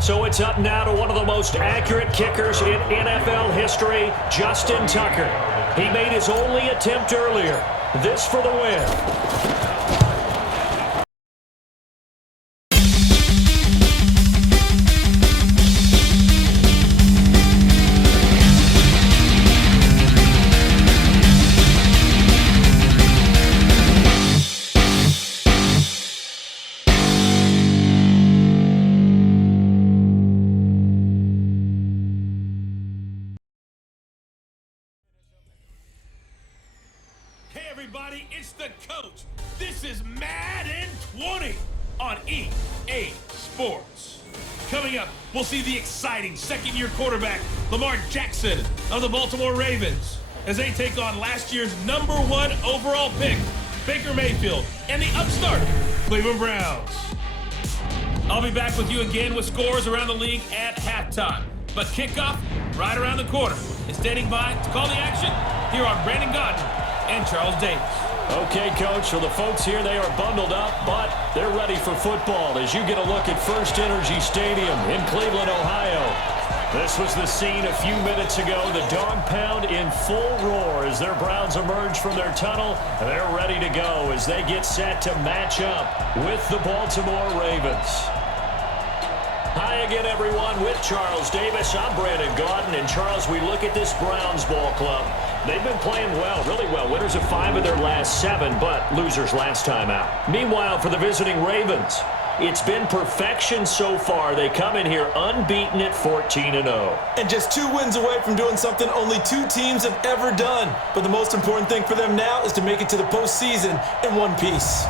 So it's up now to one of the most accurate kickers in NFL history, Justin Tucker. He made his only attempt earlier. This for the win. Everybody, it's the coach. This is Madden 20 on EA Sports. Coming up, we'll see the exciting second-year quarterback, Lamar Jackson of the Baltimore Ravens, as they take on last year's #1 overall pick, Baker Mayfield, and the upstart, Cleveland Browns. I'll be back with you again with scores around the league at halftime. But kickoff right around the corner. And standing by to call the action, here are Brandon Godden and Charles Davis. Okay, Coach, for the folks here, they are bundled up, but they're ready for football as you get a look at FirstEnergy Stadium in Cleveland, Ohio. This was the scene a few minutes ago. The dog pound in full roar as their Browns emerge from their tunnel. They're ready to go as they get set to match up with the Baltimore Ravens. Hi again, everyone, with Charles Davis. I'm Brandon Godden. And, Charles, we look at this Browns ball club. They've been playing well, really well. Winners of 5 of their last 7, but losers last time out. Meanwhile, for the visiting Ravens, it's been perfection so far. They come in here unbeaten at 14-0. And just 2 wins away from doing something only 2 teams have ever done. But the most important thing for them now is to make it to the postseason in one piece.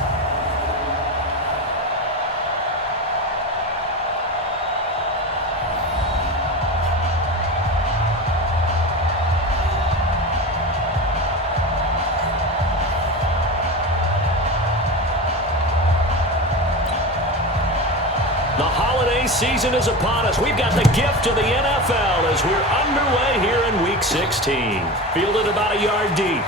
The holiday season is upon us. We've got the gift of the NFL as we're underway here in Week 16. Fielded about a yard deep.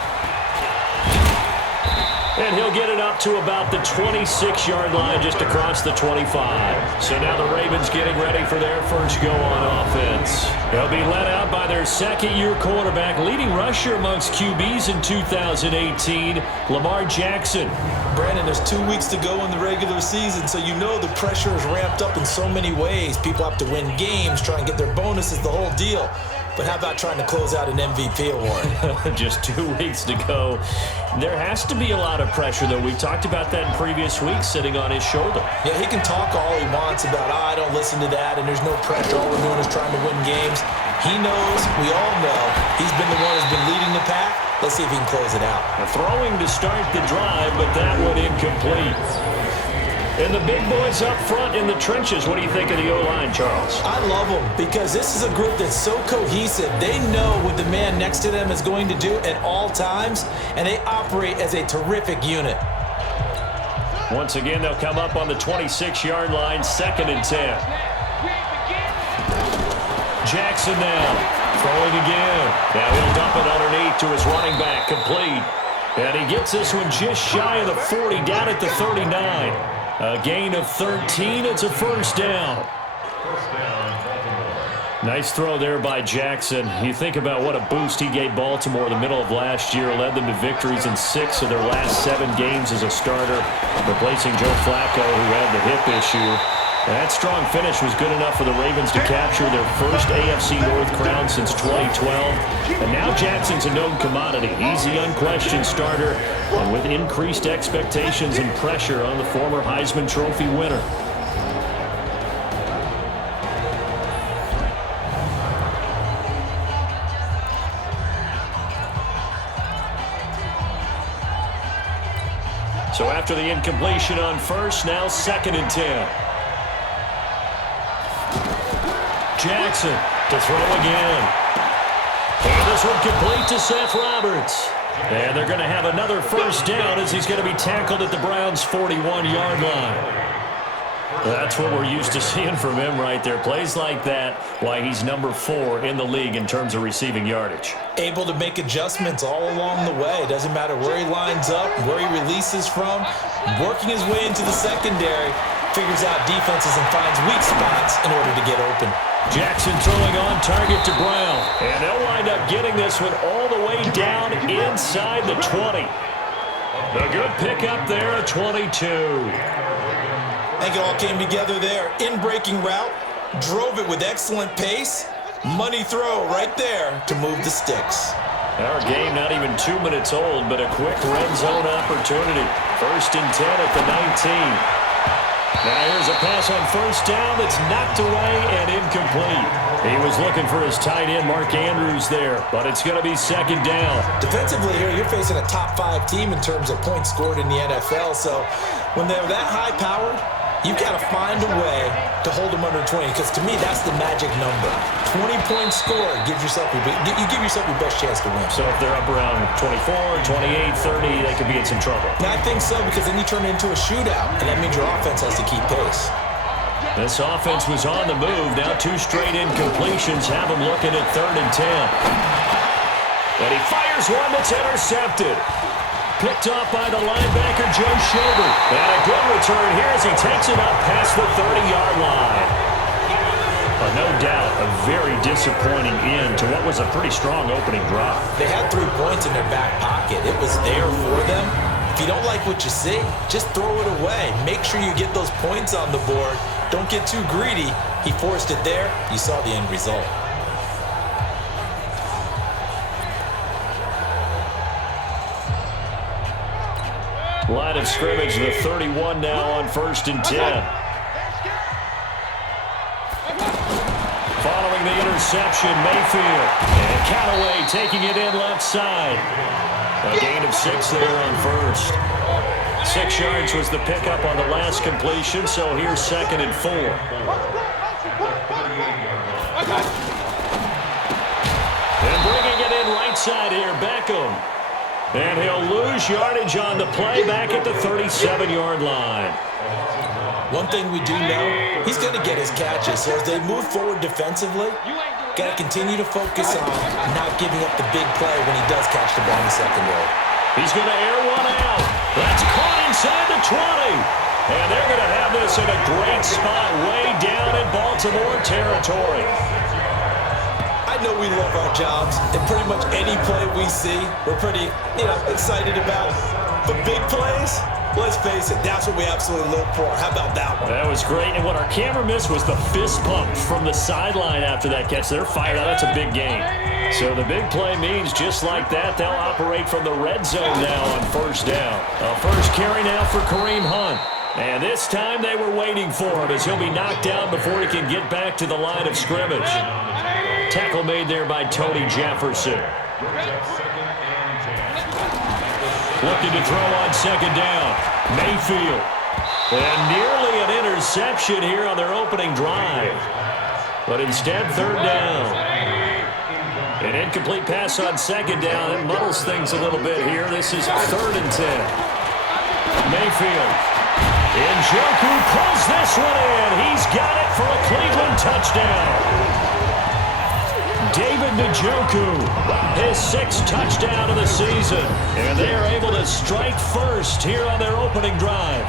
And he'll get it up to about the 26-yard line just across the 25. So now the Ravens getting ready for their first go on offense. They'll be led out by their second-year quarterback, leading rusher amongst QBs in 2018, Lamar Jackson. Brandon, there's 2 weeks to go in the regular season, so you know the pressure is ramped up in so many ways. People have to win games, try and get their bonuses, the whole deal. But how about trying to close out an MVP award? Just 2 weeks to go. There has to be a lot of pressure, though. We talked about that in previous weeks, sitting on his shoulder. Yeah, he can talk all he wants about, I don't listen to that, and there's no pressure. All we're doing is trying to win games. He knows, we all know, he's been the one who's been leading the pack. Let's see if he can close it out. Throwing to start the drive, but that one incomplete. And the big boys up front in the trenches. What do you think of the O-line, Charles? I love them because this is a group that's so cohesive. They know what the man next to them is going to do at all times, and they operate as a terrific unit. Once again, they'll come up on the 26-yard line, 2nd and 10. Jackson now. Throwing again. Now he'll dump it underneath to his running back, complete. And he gets this one just shy of the 40, down at the 39. A gain of 13. It's a first down. Nice throw there by Jackson. You think about what a boost he gave Baltimore in the middle of last year, led them to victories in 6 of their last 7 games as a starter, replacing Joe Flacco, who had the hip issue. That strong finish was good enough for the Ravens to capture their first AFC North crown since 2012. And now Jackson's a known commodity. He's the unquestioned starter, and with increased expectations and pressure on the former Heisman Trophy winner. So after the incompletion on first, now 2nd and 10. Jackson to throw again. And this one complete to Seth Roberts. And they're going to have another first down as he's going to be tackled at the Browns' 41-yard line. That's what we're used to seeing from him right there. Plays like that, why he's number 4 in the league in terms of receiving yardage. Able to make adjustments all along the way. Doesn't matter where he lines up, where he releases from, working his way into the secondary. figures out defenses and finds weak spots in order to get open. Jackson throwing on target to Brown. And they'll wind up getting this one all the way down inside the 20. A good pickup there at 22. I think it all came together there. In-breaking route, drove it with excellent pace. Money throw right there to move the sticks. Our game not even 2 minutes old, but a quick red zone opportunity. 1st and 10 at the 19. Now here's a pass on 1st down that's knocked away and incomplete. He was looking for his tight end, Mark Andrews, there, but it's going to be 2nd down. Defensively here, you're facing a top 5 team in terms of points scored in the NFL, so when they're that high-powered, you've got to find a way to hold them under 20, because to me, that's the magic number. 20-point score gives yourself you give yourself your best chance to win. So if they're up around 24, 28, 30, they could be in some trouble. Now, I think so, because then you turn it into a shootout, and that means your offense has to keep pace. This offense was on the move. Now 2 straight incompletions have them looking at 3rd and 10. And he fires one that's intercepted. Picked off by the linebacker, Joe Schobert. And a good return here as he takes it up past the 30-yard line. No doubt a very disappointing end to what was a pretty strong opening drive. They had 3 points in their back pocket. It was there for them. If you don't like what you see, just throw it away. Make sure you get those points on the board. Don't get too greedy. He forced it there. You saw the end result. Line of scrimmage, the 31 now on 1st and 10. Following the interception, Mayfield. And Callaway taking it in left side. A gain of 6 there on 1st. 6 yards was the pickup on the last completion, so here's 2nd and 4. And bringing it in right side here, Beckham. And he'll lose yardage on the play back at the 37-yard line. One thing we do know, he's going to get his catches. So as they move forward defensively, got to continue to focus on not giving up the big play when he does catch the ball in the secondary. He's going to air one out. That's caught inside the 20. And they're going to have this in a great spot way down in Baltimore territory. I know we love our jobs, and pretty much any play we see, we're pretty, excited about. But big plays, let's face it, that's what we absolutely live for. How about that one? That was great, and what our camera missed was the fist pump from the sideline after that catch. They're fired out. That's a big game. So the big play means just like that, they'll operate from the red zone now on 1st down. A first carry now for Kareem Hunt. And this time they were waiting for him as he'll be knocked down before he can get back to the line of scrimmage. Tackle made there by Tony Jefferson. Looking to throw on 2nd down. Mayfield. And nearly an interception here on their opening drive. But instead, 3rd down. An incomplete pass on 2nd down. It muddles things a little bit here. This is 3rd and 10. Mayfield. Njoku pulls this one in. He's got it for a Cleveland touchdown. David Njoku, his 6th touchdown of the season. And they are able to strike first here on their opening drive.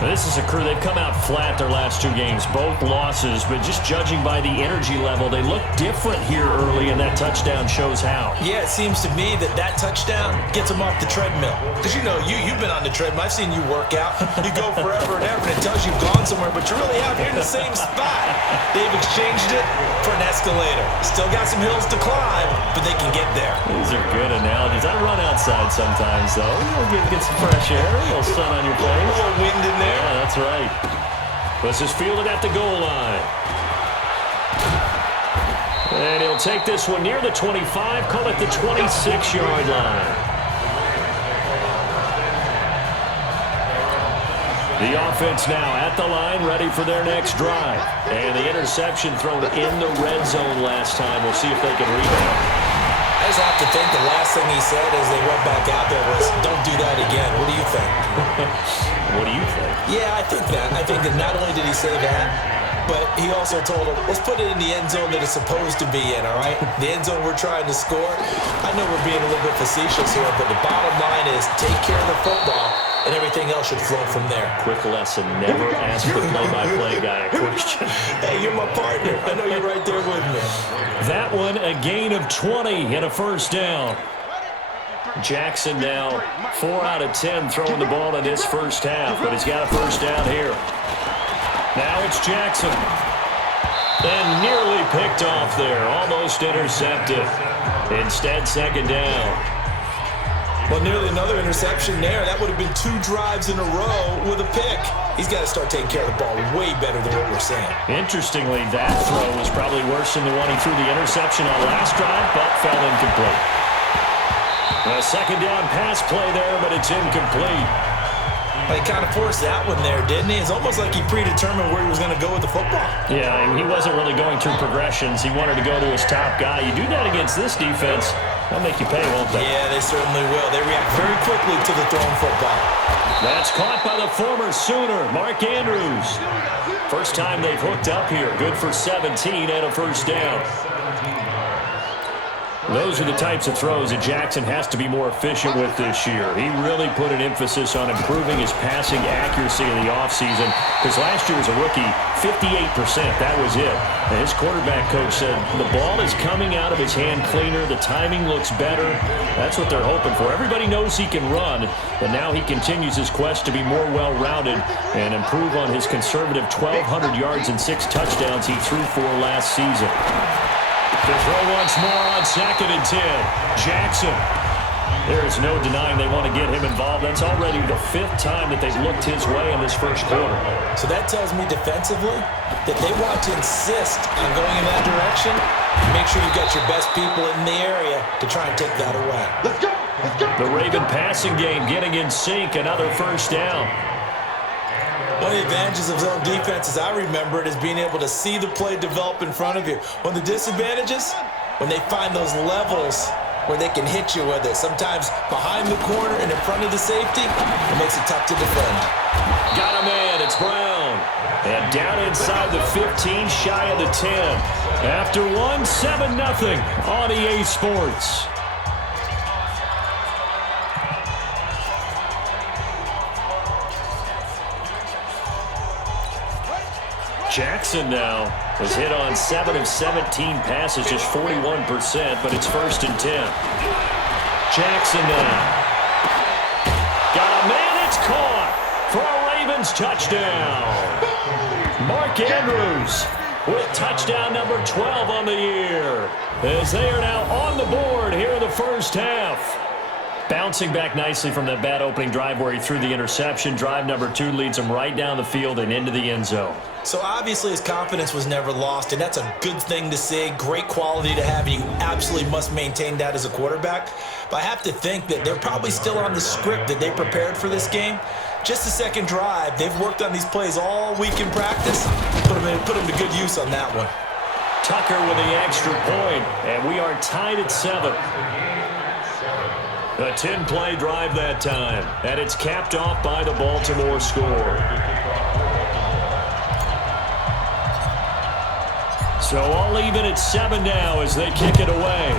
This is a crew, they've come out flat their last 2 games, both losses, but just judging by the energy level, they look different here early, and that touchdown shows how. Yeah, it seems to me that touchdown gets them off the treadmill. Because you've been on the treadmill. I've seen you work out. You go forever and ever, and it tells you've gone somewhere, but you're really out here in the same spot. They've exchanged it for an escalator. Still got some hills to climb, but they can get there. These are good analogies. I run outside sometimes, though. Get some fresh air, a little sun on your face. A little wind in there. Yeah, that's right. This is fielded at the goal line. And he'll take this one near the 25, call it the 26-yard line. The offense now at the line, ready for their next drive. And the interception thrown in the red zone last time. We'll see if they can rebound. I just have to think the last thing he said as they went back out there was, don't do that again. What do you think? What do you think? Yeah, I think that. I think that not only did he say that, but he also told him, let's put it in the end zone that it's supposed to be in, all right? The end zone we're trying to score. I know we're being a little bit facetious here, but the bottom line is take care of the football and everything else should flow from there. Quick lesson, never ask the play-by-play guy a question. Hey, you're my partner. I know you're right there with me. That one, a gain of 20 and a first down. Jackson now 4 out of 10 throwing the ball in this first half, but he's got a first down here. Now it's Jackson. And nearly picked off there, almost intercepted. Instead, second down. Well, nearly another interception there. That would have been 2 drives in a row with a pick. He's got to start taking care of the ball way better than what we're saying. Interestingly, that throw was probably worse than the one he threw the interception on last drive, but fell incomplete. A second down pass play there, but it's incomplete. He kind of forced that one there, didn't he? It's almost like he predetermined where he was going to go with the football. Yeah, and he wasn't really going through progressions. He wanted to go to his top guy. You do that against this defense, they'll make you pay, won't they? Yeah, they certainly will. They react very quickly to the thrown football. That's caught by the former Sooner, Mark Andrews. First time they've hooked up here. Good for 17 and a first down. Those are the types of throws that Jackson has to be more efficient with this year. He really put an emphasis on improving his passing accuracy in the offseason because last year as a rookie, 58%, that was it. And his quarterback coach said the ball is coming out of his hand cleaner, the timing looks better. That's what they're hoping for. Everybody knows he can run, but now he continues his quest to be more well-rounded and improve on his conservative 1,200 yards and 6 touchdowns he threw for last season. To throw once more on 2nd and 10. Jackson. There is no denying they want to get him involved. That's already the 5th time that they've looked his way in this first quarter. So that tells me defensively that they want to insist on going in that direction. Make sure you've got your best people in the area to try and take that away. Let's go! Let's go! The Raven passing game getting in sync. Another first down. One of the advantages of zone defense, as I remember it, is being able to see the play develop in front of you. One of the disadvantages, when they find those levels where they can hit you with it, sometimes behind the corner and in front of the safety, it makes it tough to defend. Got a man, it's Brown. And down inside the 15, shy of the 10. After one, 7-0 on EA Sports. Jackson now has hit on 7 of 17 passes, just 41%, but it's 1st and 10. Jackson now. Got a man, it's caught for a Ravens touchdown. Mark Andrews with touchdown number 12 on the year, as they are now on the board here in the first half. Bouncing back nicely from that bad opening drive where he threw the interception. Drive number 2 leads him right down the field and into the end zone. So obviously his confidence was never lost, and that's a good thing to see. Great quality to have, and you absolutely must maintain that as a quarterback. But I have to think that they're probably still on the script that they prepared for this game. Just the second drive, they've worked on these plays all week in practice. Put them to good use on that one. Tucker with the extra point, and we are tied at 7. A 10-play drive that time, and it's capped off by the Baltimore score. So all even at 7 now as they kick it away.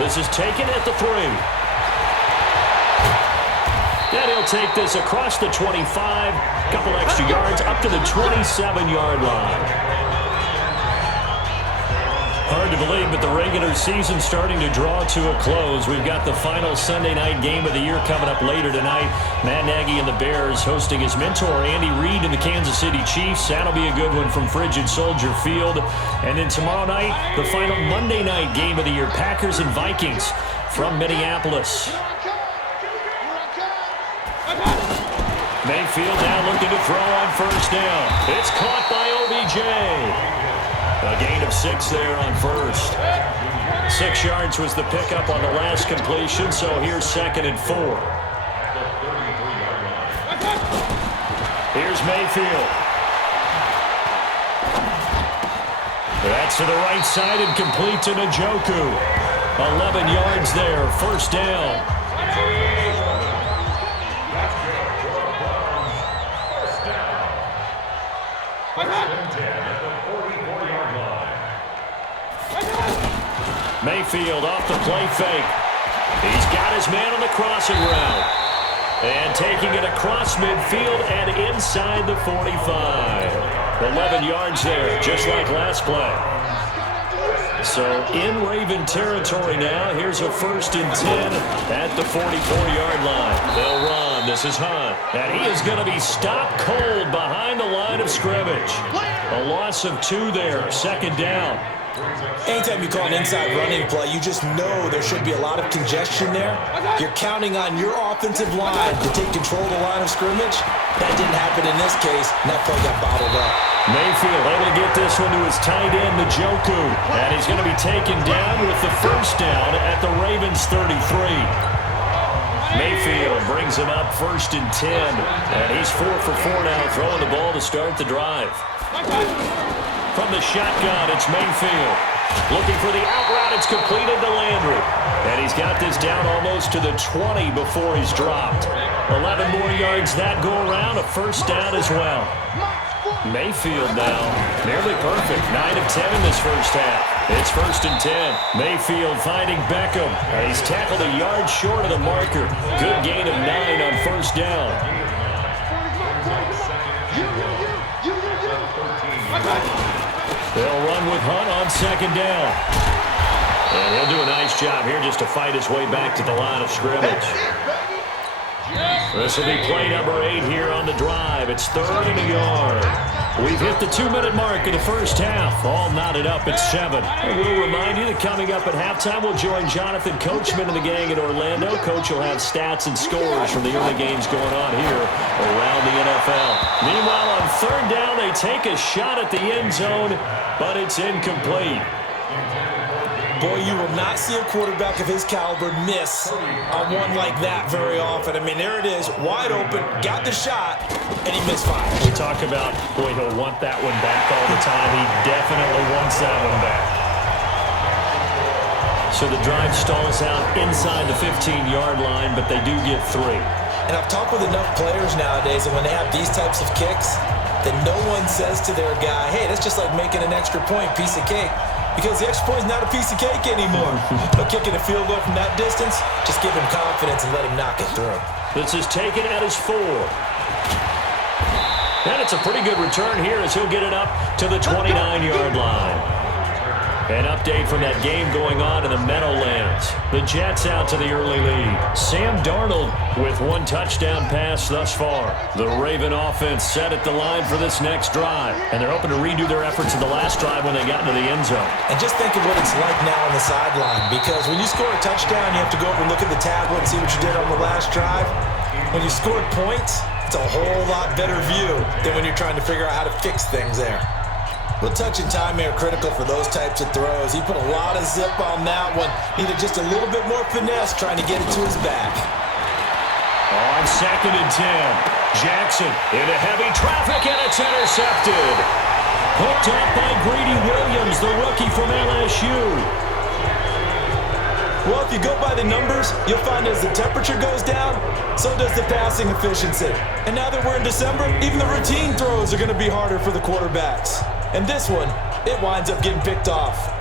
This is taken at the 3. And he'll take this across the 25, couple extra yards, up to the 27-yard line. Hard to believe, but the regular season's starting to draw to a close. We've got the final Sunday night game of the year coming up later tonight. Matt Nagy and the Bears hosting his mentor, Andy Reid, and the Kansas City Chiefs. That'll be a good one from Frigid Soldier Field. And then tomorrow night, the final Monday night game of the year, Packers and Vikings from Minneapolis. Mayfield now looking to throw on first down. It's caught by OBJ. A gain of 6 there on first. 6 yards was the pickup on the last completion, so here's 2nd and 4. Here's Mayfield. That's to the right side and complete to Njoku. 11 yards there, first down. Mayfield off the play fake. He's got his man on the crossing route. And taking it across midfield and inside the 45. 11 yards there, just like last play. So in Raven territory now. Here's a 1st and 10 at the 44-yard line. They'll run. This is Hunt. And he is going to be stopped cold behind the line of scrimmage. A loss of 2 there. 2nd down. Anytime you call an inside running play, you just know there should be a lot of congestion there. You're counting on your offensive line to take control of the line of scrimmage. That didn't happen in this case, and that play got bottled up. Mayfield able to get this one to his tight end, Njoku. And he's going to be taken down with the 1st down at the Ravens 33. Mayfield brings him up 1st and 10. And he's 4 for 4 now, throwing the ball to start the drive. From the shotgun, it's Mayfield. Looking for the out route. It's completed to Landry. And he's got this down almost to the 20 before he's dropped. 11 more yards that go around. A 1st down as well. Mayfield now, nearly perfect. 9 of 10 in this 1st half. It's 1st and 10. Mayfield finding Beckham. And he's tackled a yard short of the marker. Good gain of 9 on 1st down. They'll run with Hunt on 2nd down. And he'll do a nice job here just to fight his way back to the line of scrimmage. This will be play number 8 here on the drive. It's 3rd and a yard. We've hit the 2-minute mark of the 1st half. All knotted up at 7. And we'll remind you that coming up at halftime, we'll join Jonathan Coachman and the gang in Orlando. Coach will have stats and scores from the early games going on here around the NFL. Meanwhile, on 3rd down, they take a shot at the end zone, but it's incomplete. Boy, you will not see a quarterback of his caliber miss on one like that very often. I mean, there it is, wide open, got the shot, and he misfired. We talk about, boy, he'll want that one back all the time. He definitely wants that one back. So the drive stalls out inside the 15-yard line, but they do get 3. And I've talked with enough players nowadays, and when they have these types of kicks, that no one says to their guy, hey, that's just like making an extra point, piece of cake. Because the extra point is not a piece of cake anymore. But kicking a field goal from that distance, just give him confidence and let him knock it through. This is taken at his 4. And it's a pretty good return here as he'll get it up to the 29-yard line. An update from that game going on in the Meadowlands. The Jets out to the early lead. Sam Darnold with 1 touchdown pass thus far. The Raven offense set at the line for this next drive. And they're hoping to redo their efforts in the last drive when they got into the end zone. And just think of what it's like now on the sideline. Because when you score a touchdown, you have to go over and look at the tablet and see what you did on the last drive. When you scored points, it's a whole lot better view than when you're trying to figure out how to fix things there. Well, touch and time here critical for those types of throws. He put a lot of zip on that one. Needed just a little bit more finesse trying to get it to his back. On 2nd and 10, Jackson into heavy traffic, and it's intercepted. Hooked up by Greedy Williams, the rookie from LSU. Well, if you go by the numbers, you'll find as the temperature goes down, so does the passing efficiency. And now that we're in December, even the routine throws are going to be harder for the quarterbacks. And this one, it winds up getting picked off.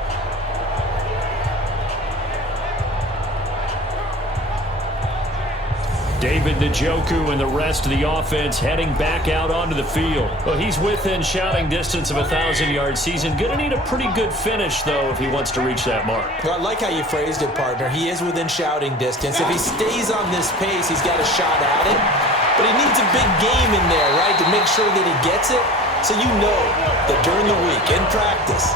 David Njoku and the rest of the offense heading back out onto the field. Well, he's within shouting distance of a 1,000-yard season. Going to need a pretty good finish, though, if he wants to reach that mark. Well, I like how you phrased it, partner. He is within shouting distance. If he stays on this pace, he's got a shot at it. But he needs a big game in there, right, to make sure that he gets it. So you know that during the week, in practice,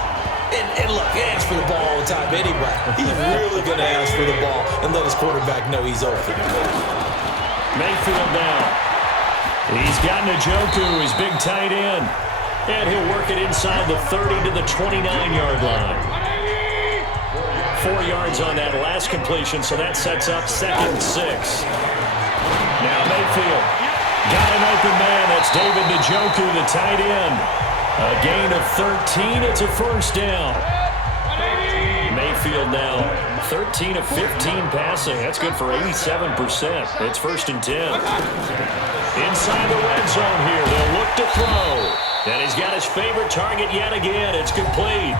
and look, he asks for the ball all the time anyway. He's really going to ask for the ball and let his quarterback know he's open. Mayfield now. He's got Njoku, his big tight end. And he'll work it inside the 30 to the 29-yard line. 4 yards on that last completion, so that sets up 2nd and 6. Now Mayfield got an open man. That's David Njoku, the tight end. A gain of 13. It's a 1st down. Mayfield now 13 of 15 passing. That's good for 87%. It's 1st and 10. Inside the red zone here. They'll look to throw. And he's got his favorite target yet again. It's complete.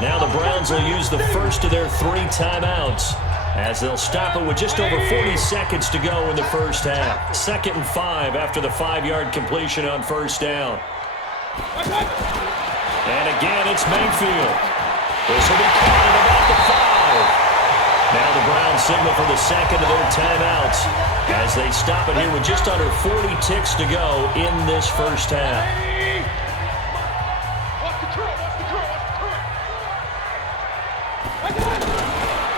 Now the Browns will use the first of their 3 timeouts as they'll stop it with just over 40 seconds to go in the first half. 2nd and 5 after the 5-yard completion on first down. And again, it's Mayfield. This will be caught at about the 5. Now the Browns signal for the second of their timeouts as they stop it here with just under 40 ticks to go in this first half.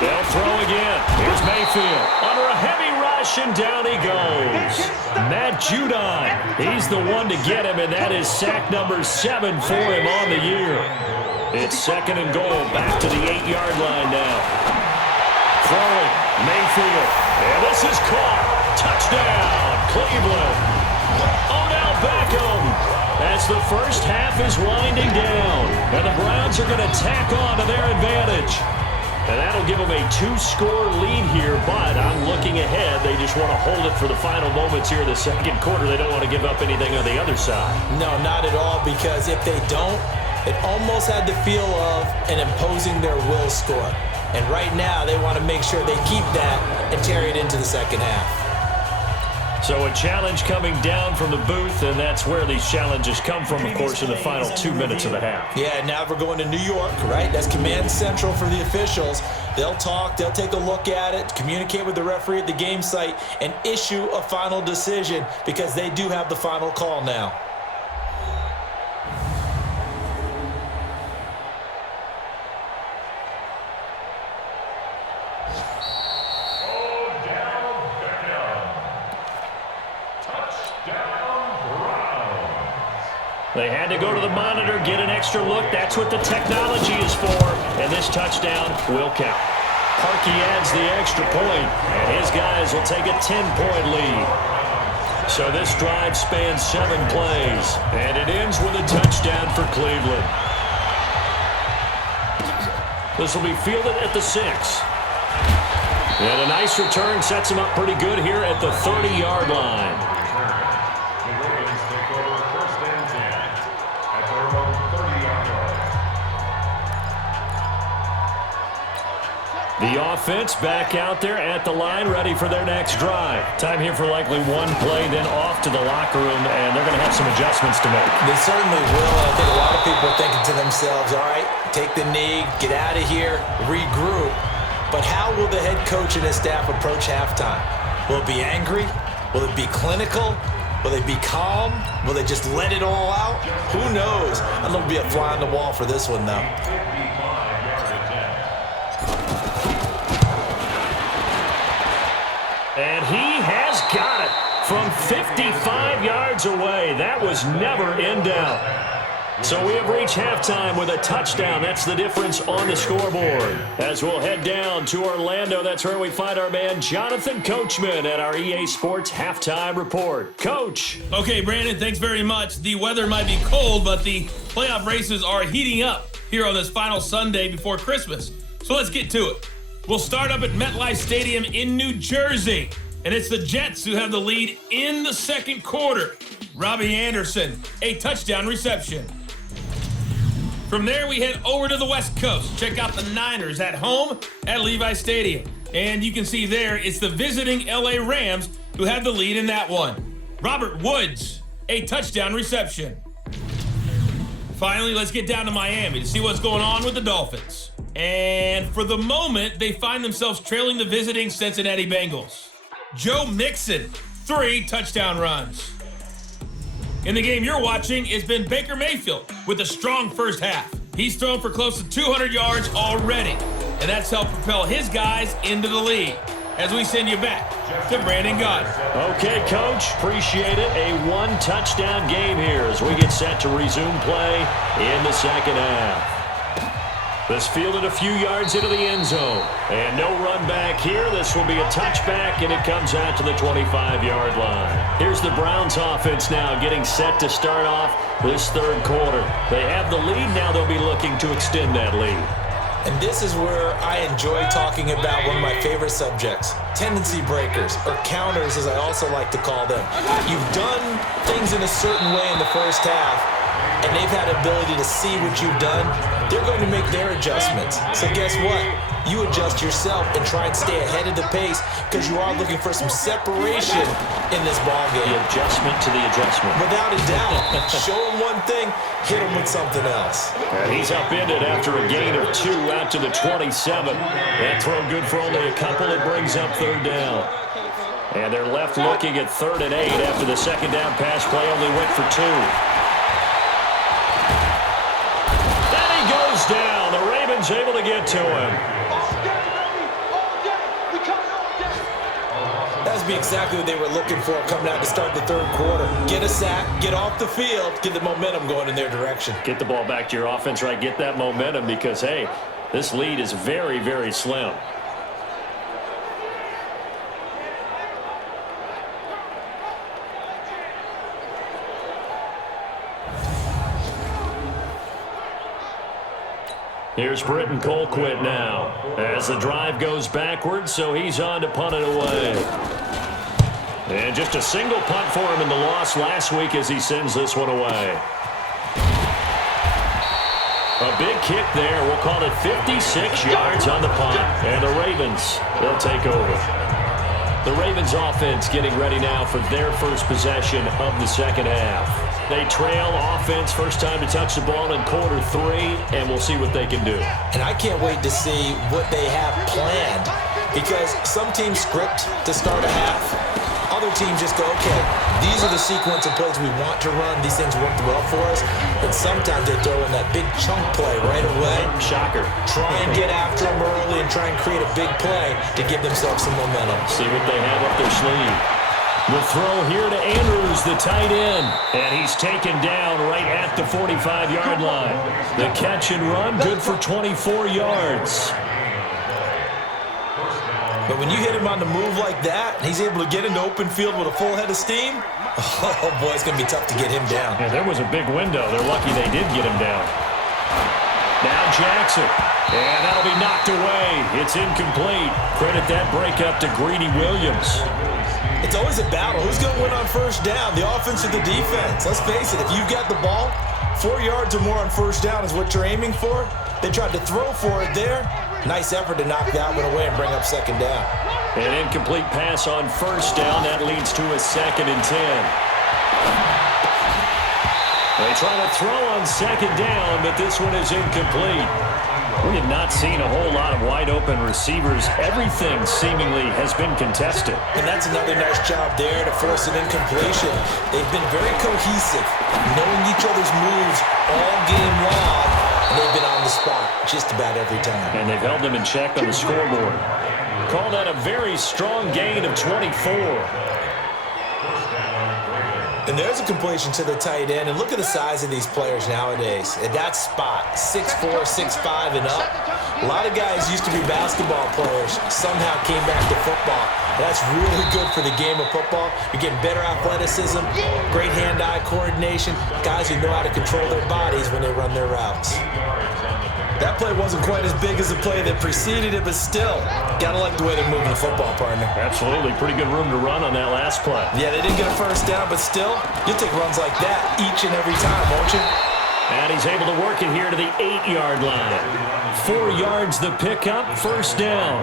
They'll throw again. Here's Mayfield under a heavy rush, and down he goes. Matt Judon, he's the one to get him, and that is sack number 7 for him on the year. It's 2nd and goal, back to the 8-yard line now. Throwing, Mayfield, and this is caught. Touchdown, Cleveland. Odell Beckham, as the first half is winding down, and the Browns are going to tack on to their advantage. And that'll give them a 2-score lead here, but I'm looking ahead. They just want to hold it for the final moments here in the second quarter. They don't want to give up anything on the other side. No, not at all, because if they don't, it almost had the feel of an imposing their will score. And right now, they want to make sure they keep that and carry it into the second half. So a challenge coming down from the booth, and that's where these challenges come from, of course, in the final 2 minutes of the half. Yeah, now we're going to New York, right? That's command central for the officials. They'll talk, they'll take a look at it, communicate with the referee at the game site, and issue a final decision because they do have the final call now. They had to go to the monitor, get an extra look. That's what the technology is for. And this touchdown will count. Parkey adds the extra point, and his guys will take a 10-point lead. So this drive spans 7 plays, and it ends with a touchdown for Cleveland. This will be fielded at the 6. And a nice return sets him up pretty good here at the 30-yard line. The offense back out there at the line, ready for their next drive. Time here for likely one play, then off to the locker room, and they're going to have some adjustments to make. They certainly will. I think a lot of people are thinking to themselves, all right, take the knee, get out of here, regroup. But how will the head coach and his staff approach halftime? Will it be angry? Will it be clinical? Will they be calm? Will they just let it all out? Who knows? I think it'll be a fly on the wall for this one, though. And he has got it from 55 yards away. That was never in doubt. So we have reached halftime with a touchdown. That's the difference on the scoreboard. As we'll head down to Orlando, that's where we find our man Jonathan Coachman at our EA Sports Halftime Report. Coach. Okay, Brandon, thanks very much. The weather might be cold, but the playoff races are heating up here on this final Sunday before Christmas. So let's get to it. We'll start up at MetLife Stadium in New Jersey, and it's the Jets who have the lead in the second quarter. Robbie Anderson, a touchdown reception. From there, we head over to the West Coast. Check out the Niners at home at Levi Stadium. And you can see there, it's the visiting LA Rams who have the lead in that one. Robert Woods, a touchdown reception. Finally, let's get down to Miami to see what's going on with the Dolphins. And for the moment, they find themselves trailing the visiting Cincinnati Bengals. Joe Mixon, 3 touchdown runs. In the game you're watching, it's been Baker Mayfield with a strong first half. He's thrown for close to 200 yards already, and that's helped propel his guys into the lead. As we send you back to Brandon Gott. Okay, Coach, appreciate it. A 1-touchdown game here as we get set to resume play in the second half. This fielded a few yards into the end zone. And no run back here. This will be a touchback, and it comes out to the 25-yard line. Here's the Browns offense now getting set to start off this third quarter. They have the lead. Now they'll be looking to extend that lead. And this is where I enjoy talking about one of my favorite subjects, tendency breakers, or counters as I also like to call them. You've done things in a certain way in the first half, and they've had the ability to see what you've done, they're going to make their adjustments. So guess what? You adjust yourself and try and stay ahead of the pace because you are looking for some separation in this ball game. The adjustment to the adjustment. Without a doubt. Show them one thing, hit them with something else. And he's upended after a gain of 2 out to the 27. That throw good for only a couple. It brings up third down. And they're left looking at 3rd and 8 after the second down pass play only went for 2. Then he goes down. The Ravens able to get to him. That would be exactly what they were looking for coming out to start the third quarter. Get a sack, get off the field, get the momentum going in their direction. Get the ball back to your offense, right? Get that momentum because, hey, this lead is very, very slim. Here's Britton Colquitt now as the drive goes backwards, so he's on to punt it away. And just a single punt for him in the loss last week as he sends this one away. A big kick there. We'll call it 56 yards on the punt. And the Ravens, they'll take over. The Ravens offense getting ready now for their first possession of the second half. They trail offense, first time to touch the ball in quarter 3, and we'll see what they can do. And I can't wait to see what they have planned because some teams script to start a half. Other teams just go, okay, these are the sequence of plays we want to run. These things worked well for us. And sometimes they throw in that big chunk play right away. Shocker. Try and get after them early and try and create a big play to give themselves some momentum. See what they have up their sleeve. The throw here to Andrews, the tight end. And he's taken down right at the 45-yard line. The catch and run, good for 24 yards. But when you hit him on the move like that, he's able to get into open field with a full head of steam, oh boy, it's going to be tough to get him down. Yeah, there was a big window. They're lucky they did get him down. Now Jackson. And that'll be knocked away. It's incomplete. Credit that breakup to Greedy Williams. It's always a battle. Who's going to win on first down, the offense or the defense? Let's face it, if you've got the ball, 4 yards or more on first down is what you're aiming for. They tried to throw for it there. Nice effort to knock that one away and bring up second down. An incomplete pass on first down. That leads to a 2nd and 10. They try to throw on second down, but this one is incomplete. We have not seen a whole lot of wide-open receivers. Everything seemingly has been contested. And that's another nice job there to force an incompletion. They've been very cohesive, knowing each other's moves all game long, and they've been on the spot just about every time. And they've held them in check on the scoreboard. Call that a very strong gain of 24. And there's a completion to the tight end. And look at the size of these players nowadays. At that spot, 6'4", 6'5", and up. A lot of guys used to be basketball players, somehow came back to football. That's really good for the game of football. You're getting better athleticism, great hand-eye coordination, guys who know how to control their bodies when they run their routes. That play wasn't quite as big as the play that preceded it, but still, gotta like the way they're moving the football, partner. Absolutely. Pretty good room to run on that last play. Yeah, they didn't get a first down, but still, you'll take runs like that each and every time, won't you? And he's able to work it here to the 8-yard line. 4 yards the pickup, first down.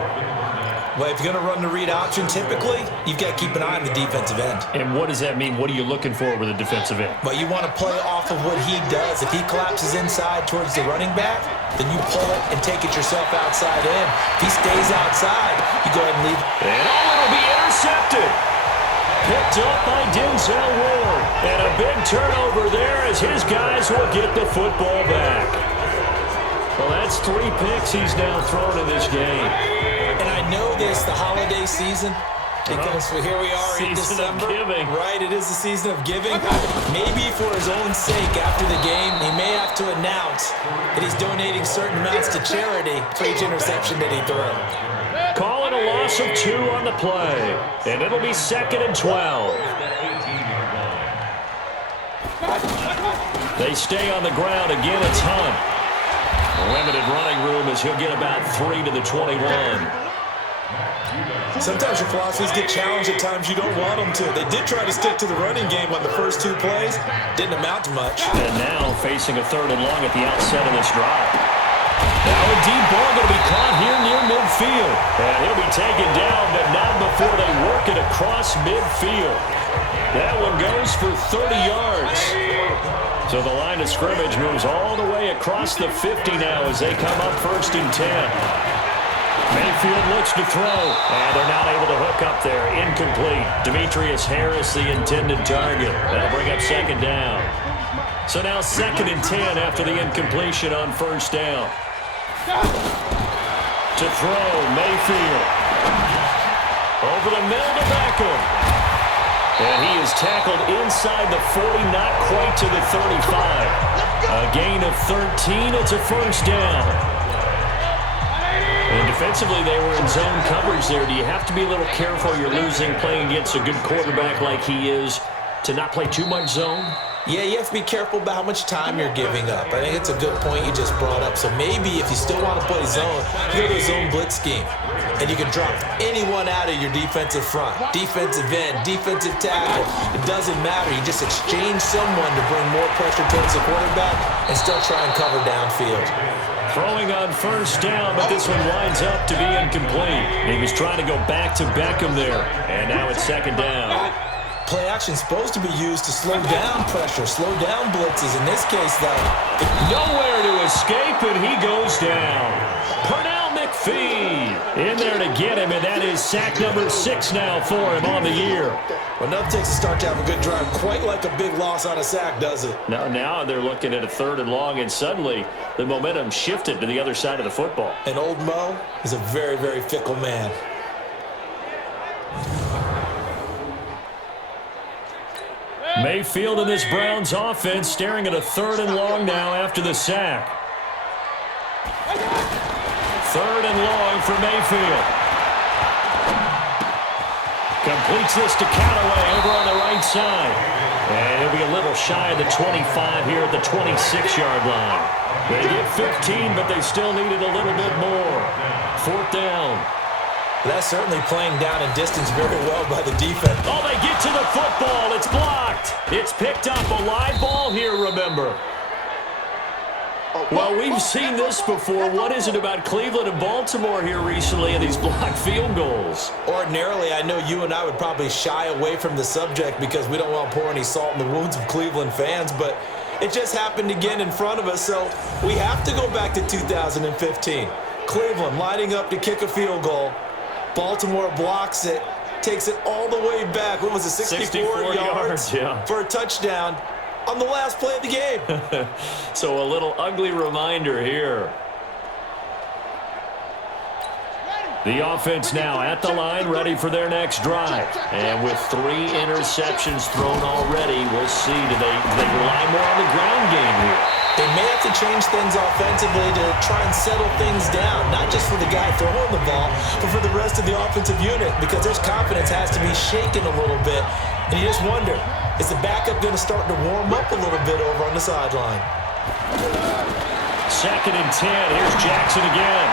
Well, if you're going to run the read option, typically, you've got to keep an eye on the defensive end. And what does that mean? What are you looking for with a defensive end? Well, you want to play off of what he does. If he collapses inside towards the running back, then you pull it and take it yourself outside in. If he stays outside, you go ahead and leave. And it'll be intercepted. Picked up by Denzel Ward. And a big turnover there as his guys will get the football back. Well, that's 3 picks he's now thrown in this game. And I know this, the holiday season, because here we are in December. Season of giving. Right, it is the season of giving. Maybe for his own sake after the game, he may have to announce that he's donating certain amounts to charity for each interception that he threw. Call it a loss of 2 on the play. And it'll be 2nd and 12. They stay on the ground. Again, it's Hunt. Limited running room as he'll get about 3 to the 21. Sometimes your philosophies get challenged at times you don't want them to. They did try to stick to the running game on the first 2 plays. Didn't amount to much. And now facing a 3rd and long at the outset of this drive. Now a deep ball going to be caught here near midfield. And he'll be taken down, but not before they work it across midfield. That one goes for 30 yards. So the line of scrimmage moves all the way across the 50 now as they come up 1st and 10. Mayfield looks to throw, and they're not able to hook up there. Incomplete. Demetrius Harris, the intended target. That'll bring up 2nd down. So now 2nd and 10 after the incompletion on 1st down. To throw, Mayfield. Over the middle to Beckham. And he is tackled inside the 40, not quite to the 35. A gain of 13. It's a 1st down. And defensively, they were in zone coverage there. Do you have to be a little careful? You're losing playing against a good quarterback like he is to not play too much zone? Yeah, you have to be careful about how much time you're giving up. I think it's a good point you just brought up. So maybe if you still want to play zone, you go to a zone blitz scheme. And you can drop anyone out of your defensive front. Defensive end, defensive tackle. It doesn't matter. You just exchange someone to bring more pressure towards the quarterback and still try and cover downfield. Throwing on 1st down, but this one winds up to be incomplete. He was trying to go back to Beckham there. And now it's 2nd down. Play action is supposed to be used to slow down pressure, slow down blitzes. In this case, though, nowhere to escape, and he goes down. Pernell McPhee in there to get him, and that is sack number 6 now for him on the year. Well, nothing takes a start to have a good drive quite like a big loss on a sack, does it? Now they're looking at a 3rd and long, and suddenly the momentum shifted to the other side of the football. And old Mo is a very, very fickle man. Mayfield in this Browns offense staring at a 3rd and long now after the sack. 3rd and long for Mayfield. Completes this to Callaway over on the right side. And he'll be a little shy of the 25 here at the 26-yard line. They get 15, but they still needed a little bit more. 4th down. That's certainly playing down in distance very well by the defense. Oh, they get to the football. It's blocked. It's picked up. A live ball here, remember. Well, we've seen this before. What is it about Cleveland and Baltimore here recently and these blocked field goals? Ordinarily, I know you and I would probably shy away from the subject because we don't want to pour any salt in the wounds of Cleveland fans, but it just happened again in front of us, so we have to go back to 2015. Cleveland lining up to kick a field goal. Baltimore blocks it, takes it all the way back. What was it, 64 yards yeah. for a touchdown on the last play of the game. So a little ugly reminder here. The offense now at the line, ready for their next drive. And with 3 interceptions thrown already, we'll see. Do they rely more on the ground game here? They may have to change things offensively to try and settle things down, not just for the guy throwing the ball, but for the rest of the offensive unit, because their confidence has to be shaken a little bit. And you just wonder, is the backup going to start to warm up a little bit over on the sideline? 2nd and 10. Here's Jackson again.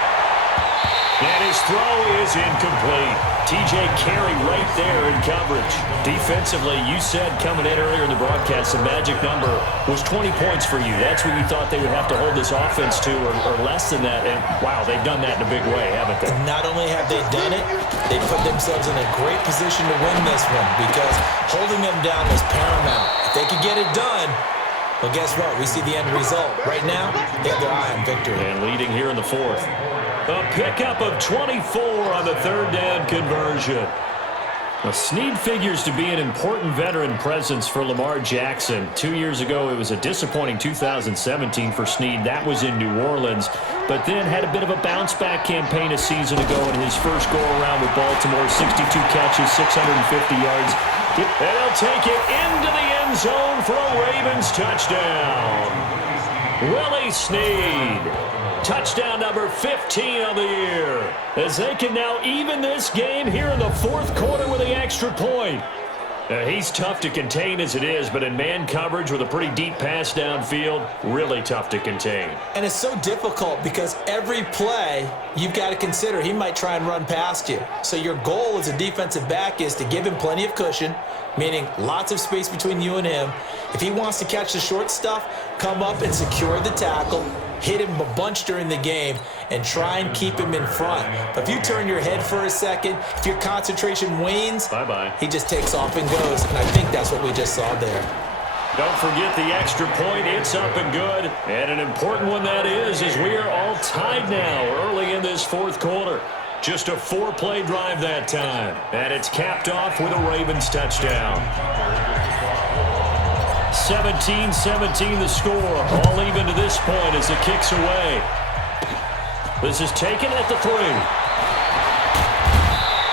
And his throw is incomplete. T.J. Carey right there in coverage. Defensively, you said coming in earlier in the broadcast, the magic number was 20 points for you. That's what you thought they would have to hold this offense to or less than that. And, wow, they've done that in a big way, haven't they? And not only have they done it, they put themselves in a great position to win this one because holding them down was paramount. If they could get it done, well, guess what? We see the end result. Right now, they have their eye on victory. And leading here in the 4th. A pickup of 24 on the 3rd down conversion. Now, Snead figures to be an important veteran presence for Lamar Jackson. 2 years ago, it was a disappointing 2017 for Snead. That was in New Orleans. But then had a bit of a bounce-back campaign a season ago in his first go-around with Baltimore. 62 catches, 650 yards. And they'll take it into the end zone for a Ravens touchdown. Willie Snead. Touchdown number 15 of the year. As they can now even this game here in the 4th quarter with the extra point. He's tough to contain as it is, but in man coverage with a pretty deep pass downfield, really tough to contain. And it's so difficult because every play you've got to consider he might try and run past you. So your goal as a defensive back is to give him plenty of cushion, meaning lots of space between you and him. If he wants to catch the short stuff, come up and secure the tackle, hit him a bunch during the game, and try and keep him in front. But if you turn your head for a second, if your concentration wanes, bye-bye. He just takes off and goes, and I think that's what we just saw there. Don't forget the extra point. It's up and good. And an important one that is, as we are all tied now early in this fourth quarter. Just a 4-play drive that time. And it's capped off with a Ravens touchdown. 17-17 the score. All even to this point as it kicks away. This is taken at the 3.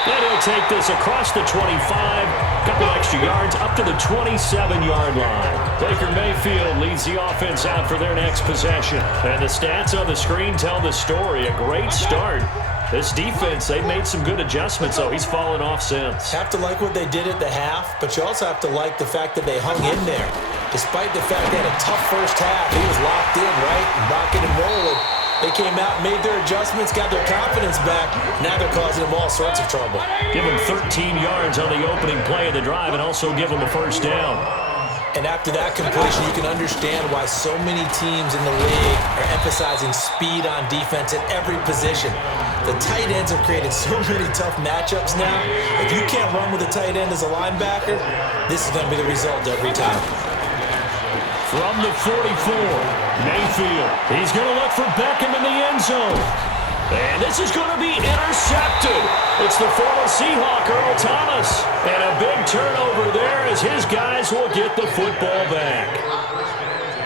And he'll take this across the 25. Couple extra yards up to the 27-yard line. Baker Mayfield leads the offense out for their next possession. And the stats on the screen tell the story. A great start. This defense, they've made some good adjustments, though. He's fallen off since. Have to like what they did at the half, but you also have to like the fact that they hung in there. Despite the fact they had a tough first half, he was locked in, right? Rocking and rolling. They came out, made their adjustments, got their confidence back. Now they're causing them all sorts of trouble. Give them 13 yards on the opening play of the drive and also give them a first down. And after that completion, you can understand why so many teams in the league are emphasizing speed on defense at every position. The tight ends have created so many tough matchups now. If you can't run with a tight end as a linebacker, this is going to be the result every time. From the 44, Mayfield. He's going to look for Beckham in the end zone. And this is going to be intercepted. It's the former Seahawk, Earl Thomas. And a big turnover there as his guys will get the football back.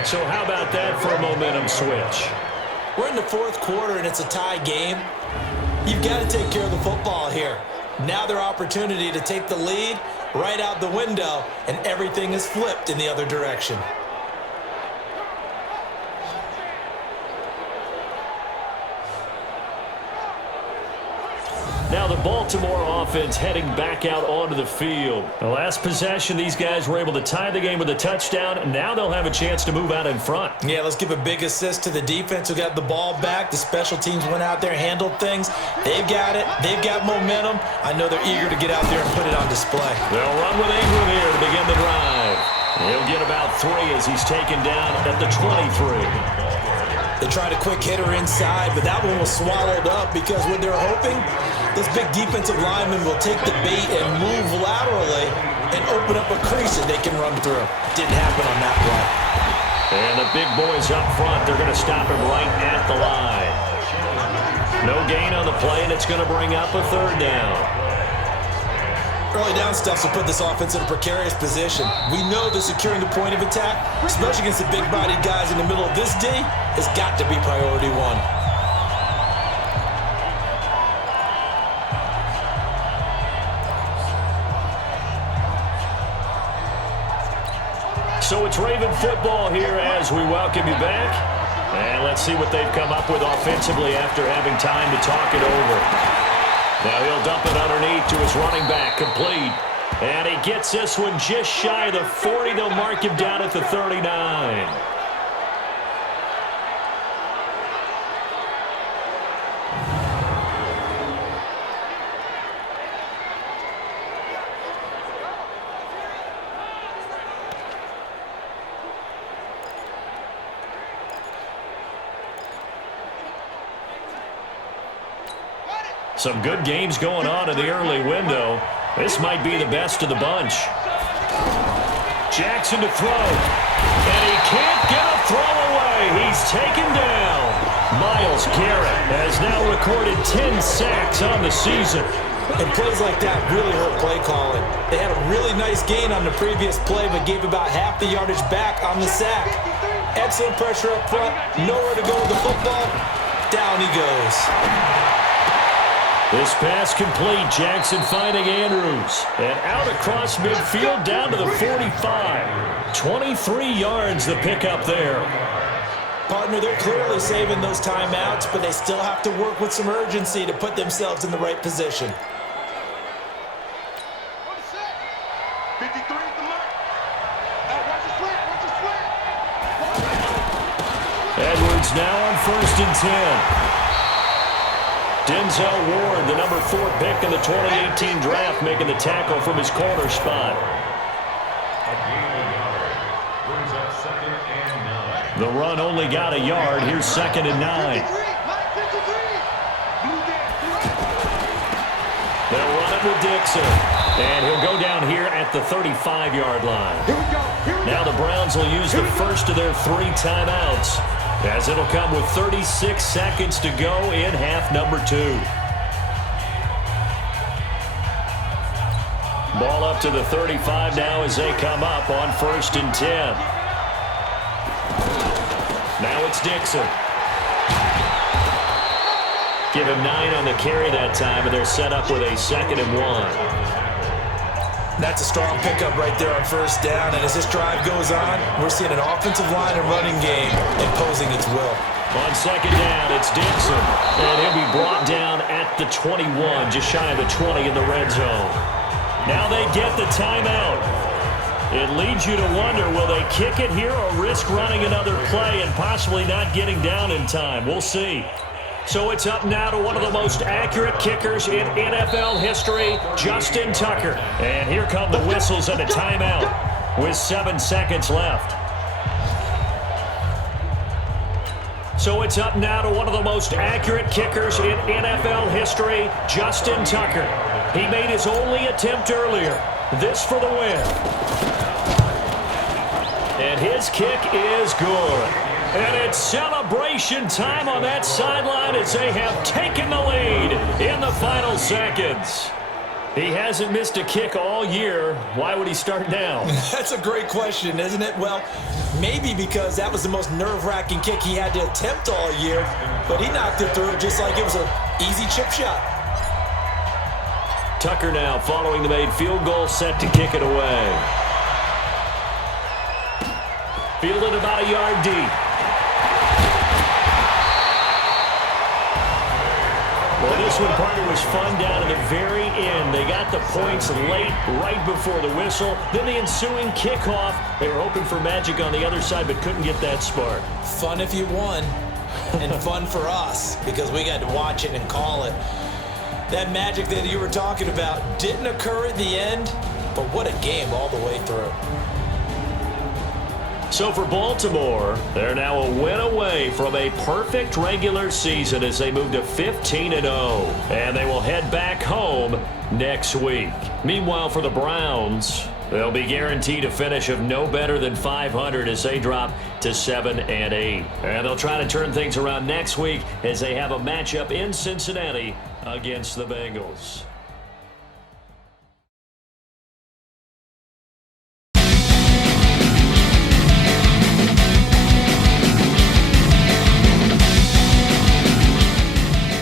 So how about that for a momentum switch? We're in the fourth quarter and it's a tie game. You've got to take care of the football here. Now their opportunity to take the lead right out the window, and everything is flipped in the other direction. Now the Baltimore offense heading back out onto the field. The last possession, these guys were able to tie the game with a touchdown, and now they'll have a chance to move out in front. Yeah, let's give a big assist to the defense who got the ball back. The special teams went out there and handled things. They've got it. They've got momentum. I know they're eager to get out there and put it on display. They'll run with Ingram here to begin the drive. He'll get about 3 as he's taken down at the 23. They tried a quick hitter inside, but that one was swallowed up because what they're hoping, this big defensive lineman will take the bait and move laterally and open up a crease that they can run through. Didn't happen on that play. And the big boys up front, they're going to stop him right at the line. No gain on the play, and it's going to bring up a 3rd down. Early down stuff will put this offense in a precarious position. We know that securing the point of attack, especially against the big-bodied guys in the middle of this D, has got to be priority 1. So it's Raven football here as we welcome you back. And let's see what they've come up with offensively after having time to talk it over. Now he'll dump it underneath to his running back, complete. And he gets this one just shy of the 40. They'll mark him down at the 39. Some good games going on in the early window. This might be the best of the bunch. Jackson to throw. And he can't get a throw away. He's taken down. Myles Garrett has now recorded 10 sacks on the season. And plays like that really hurt play calling. They had a really nice gain on the previous play, but gave about half the yardage back on the sack. Excellent pressure up front. Nowhere to go with the football. Down he goes. This pass complete. Jackson finding Andrews. And out across midfield down to the 45. 23 yards the pickup there. Partner, they're clearly saving those timeouts, but they still have to work with some urgency to put themselves in the right position. 50 Edwards now on 1st and 10. Denzel Ward, the number 4 pick in the 2018 draft, making the tackle from his corner spot. The run only got a yard. Here's 2nd and 9. They'll run it with Dixon. And he'll go down here at the 35-yard line. Now the Browns will use the first of their 3 timeouts, as it'll come with 36 seconds to go in half number 2. Ball up to the 35 now as they come up on 1st and 10. Now it's Dixon. Give him 9 on the carry that time, and they're set up with a 2nd and 1. That's a strong pickup right there on 1st down, and as this drive goes on, we're seeing an offensive line and running game imposing its will. On 2nd down, it's Dixon, and he'll be brought down at the 21, just shy of the 20 in the red zone. Now they get the timeout. It leads you to wonder, will they kick it here or risk running another play and possibly not getting down in time? We'll see. So it's up now to one of the most accurate kickers in NFL history, Justin Tucker. And here come the whistles and a timeout with 7 seconds left. So it's up now to one of the most accurate kickers in NFL history, Justin Tucker. He made his only attempt earlier. This for the win. And his kick is good. And it's celebration time on that sideline as they have taken the lead in the final seconds. He hasn't missed a kick all year. Why would he start now? That's a great question, isn't it? Well, maybe because that was the most nerve-wracking kick he had to attempt all year, but he knocked it through just like it was an easy chip shot. Tucker now following the made field goal, set to kick it away. Fielded about a yard deep. Well, this one, partner, was fun down to the very end. They got the points late, right before the whistle. Then the ensuing kickoff. They were hoping for magic on the other side, but couldn't get that spark. Fun if you won, and fun for us, because we got to watch it and call it. That magic that you were talking about didn't occur at the end, but what a game all the way through. So for Baltimore, they're now a win away from a perfect regular season as they move to 15-0. And they will head back home next week. Meanwhile, for the Browns, they'll be guaranteed a finish of no better than 500 as they drop to 7-8. And they'll try to turn things around next week as they have a matchup in Cincinnati against the Bengals.